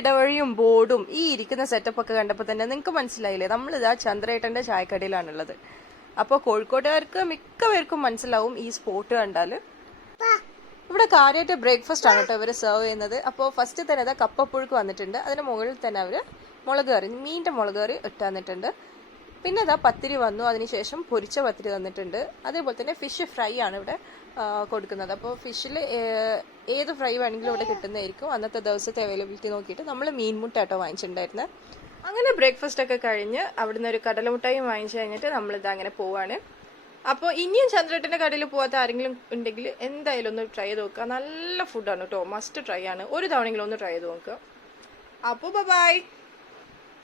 ഇടവഴിയും ബോർഡും ഈ ഇരിക്കുന്ന സെറ്റപ്പ് ഒക്കെ കണ്ടപ്പോൾ തന്നെ നിങ്ങൾക്ക് മനസ്സിലായില്ലേ, നമ്മളിതാ ചന്ദ്രേട്ടന്റെ ചായക്കടയിലാണുള്ളത്. അപ്പോൾ കോഴിക്കോട്ടുകാർക്ക് മിക്കവർക്കും മനസ്സിലാവും ഈ സ്പോട്ട് കണ്ടാല്. ഇവിടെ കാര്യമായിട്ട് ബ്രേക്ക്ഫാസ്റ്റ് ആണ് കേട്ടോ ഇവർ സെർവ് ചെയ്യുന്നത്. അപ്പോൾ ഫസ്റ്റ് തന്നെ അതാ കപ്പപ്പുഴുക്ക് വന്നിട്ടുണ്ട്. അതിന് മുകളിൽ തന്നെ അവർ മുളക് കറി, മീൻ്റെ മുളക് കറി ഇട്ട് തന്നിട്ടുണ്ട്. പിന്നെ അതാ പത്തിരി വന്നു, അതിനുശേഷം പൊരിച്ച പത്തിരി തന്നിട്ടുണ്ട്. അതേപോലെ തന്നെ ഫിഷ് ഫ്രൈ ആണ് ഇവിടെ കൊടുക്കുന്നത്. അപ്പോൾ ഫിഷിൽ ഏത് ഫ്രൈ വേണമെങ്കിലും ഇവിടെ കിട്ടുന്നതായിരിക്കും. അന്നത്തെ ദിവസത്തെ അവൈലബിലിറ്റി നോക്കിയിട്ട് നമ്മൾ മീൻമുട്ട കേട്ടോ വാങ്ങിച്ചിട്ടുണ്ടായിരുന്നത്. അങ്ങനെ ബ്രേക്ക്ഫാസ്റ്റ് ഒക്കെ കഴിഞ്ഞ് അവിടുന്ന് ഒരു കടലമുട്ടായും വാങ്ങിച്ചു കഴിഞ്ഞിട്ട് നമ്മളിത് അങ്ങനെ പോവാണ്. അപ്പോൾ ഇനിയും ചന്ദ്രേട്ടൻ്റെ കടയിൽ പോകാത്ത ആരെങ്കിലും ഉണ്ടെങ്കിൽ എന്തായാലും ഒന്ന് ട്രൈ ചെയ്ത് നോക്കുക. നല്ല ഫുഡാണ് കേട്ടോ, മസ്റ്റ് ട്രൈ ആണ്. ഒരു തവണയെങ്കിലും ഒന്ന് ട്രൈ ചെയ്ത് നോക്കുക. അപ്പോൾ ബൈ.